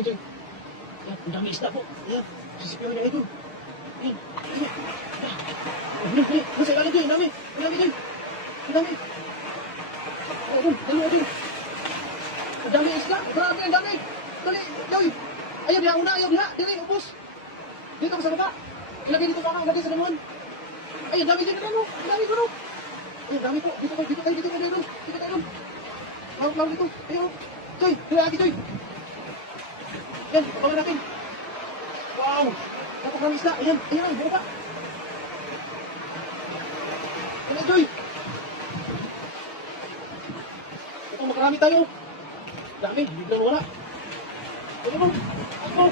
Ito. Yan, ang dami isda po. Yan, sisipihan niya ito. Yan, yan. Yan, nasa ilalim ito, ang dami. Ang dami ito. Ang dami. Ayun, dali, ayun. Ang dami isda. Grabe, ang dami. Dali, yoy. Ayaw diha, una, ayaw diha. Dali, upos. Dito ka sa baba. Ilagay dito ka, ilagay sa lamuhan. Ay, ang dami din na ano. Ang dami ko, no. Ay, ang dami po. Dito kayo, dito kayo, dito kayo, dito. Dito kayo, dito. Lawak dito. Ayun. Joy, dali lagi, Joy. Yan, papawa natin. Wow! Napakaraming isda. Ayan, ayan ang buka. Ayan, Joy. Ito, makarami tayo. Dami, biglang wala. Ayan mo. Ayan mo.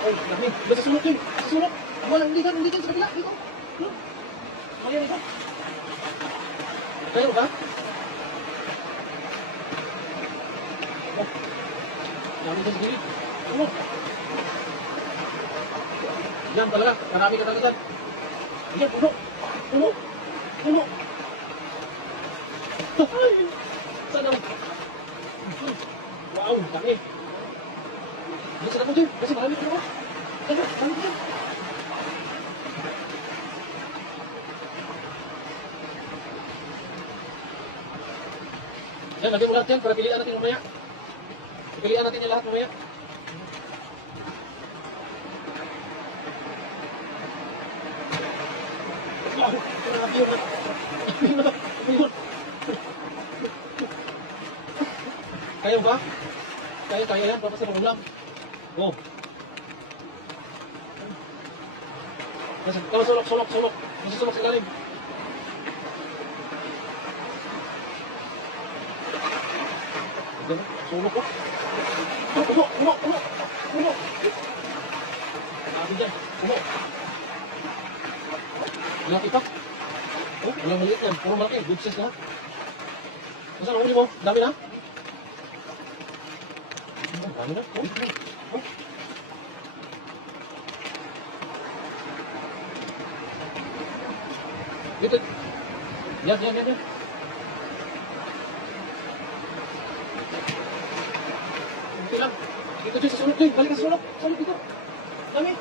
Ay, dami. Basta sulok, Joy. Basta sulok. Walang ligan sa kabila. Dito. Ayan, ito. Tayo ba? Dami sa gilid. Ano? Yan talaga. Marami ka talaga dyan. Yan, puno. Puno. Puno. Ay! Sana. Wow, dami. Yan sila po dyan. Kasi marami ka naman. Sana, marami ka dyan. Yan, lagyan mo lahat yan para pilihan natin mamaya. Pilihan natin yung lahat mamaya. Wow, grabe yun. Ayun. Kaya ba? Kaya yan, para sa pangulam. Go. Sulok. Masusulok sa ilalim. Sulok ko. Puno. Sabi dyan. Puno. Malaki pa. Oh, walang maliit yan. Puro malaki. Good size lahat. Nasaan ang huli mo? Dami na? Dami na. Oh. Dito. Yan. Ito lang. Dito Joy, sa sulok Joy. Balik ka sa sulok. Sulok dito. Dami.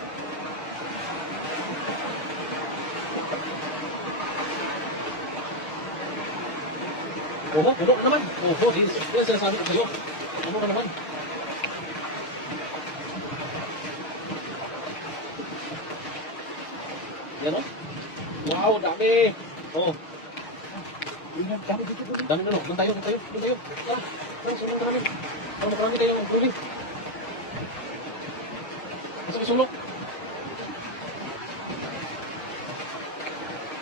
Puno ka naman. Yan sinasabi ko sa'yo. Puno ka naman. Yan o. Wow, dami. Oh. Dami na no. Doon tayo. Tara, sulok na namin. Para makarami tayong huli. Masang isulok.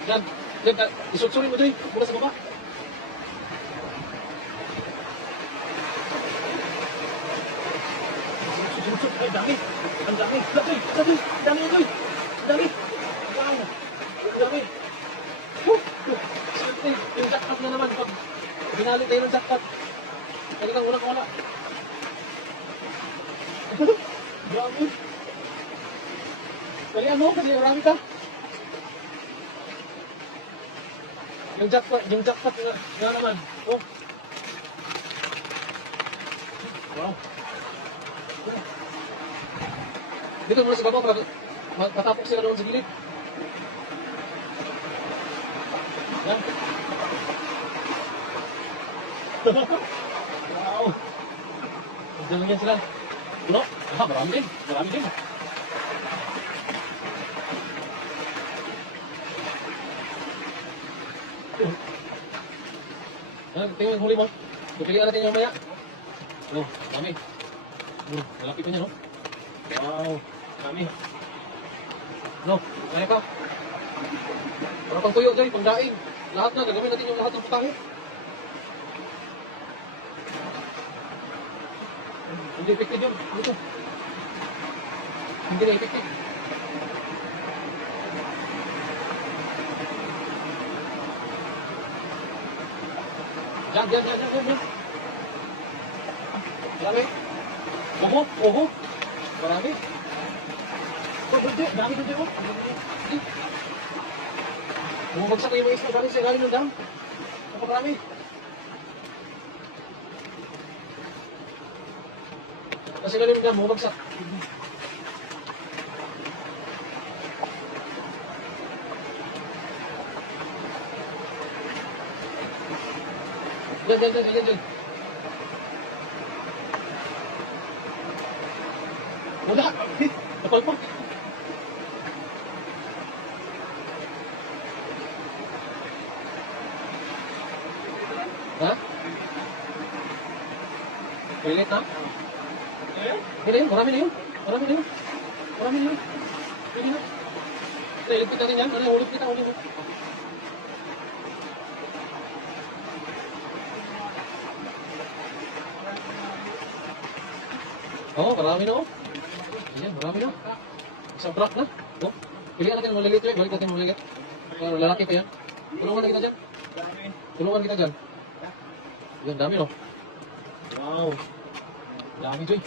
Yan. Isulsurin mo Joy. Mula sa baba. Isulsur. Ay, dami. Ang dami. Joy. Dami Joy. Dami. Wow. Ang dami. Siyempre, yung jackpot na naman. Pag binali tayo ng jackpot, talagang wala. Grabe. Kalian mo kasi marami ka. Yung jackpot nga naman. Oh. Wow. Dito muna sa baba para matapok sila doon sa gilid. Yan. Wow. Diyan yan sila. Puno? Marami din. Tingnan yung huli mo. Pipilihan natin yung maya. Oh, dami. Malapit pa niya, no? Wow, dami. No, kaya ka. Para pang tuyo, Joy, pang daing. Lahat na, gagawin natin yung lahat ng putahe. Hindi effective yun. Dito. Hindi na effective. Diyan. Marami. Oho. Marami. Dami doon oh. Bumagsak na yung mga isla galing sa ilalim ng dam. Napakarami. Kasi lalim ka, bumagsak. Diyan. Wala. Napalpak. Ha? Pilit na? Hindi yun, marami na yun. Pwede na. Iligpit natin yan. Ulit kita. Oo, marami na oh. Ayan, marami na. Isang truck na. Oh, pilihan natin ang maliliit. Balik natin ang maliliit. Lalaki pa yan. Tulungan na kita dyan. Yan, dami no. Wow. Dami, Joy.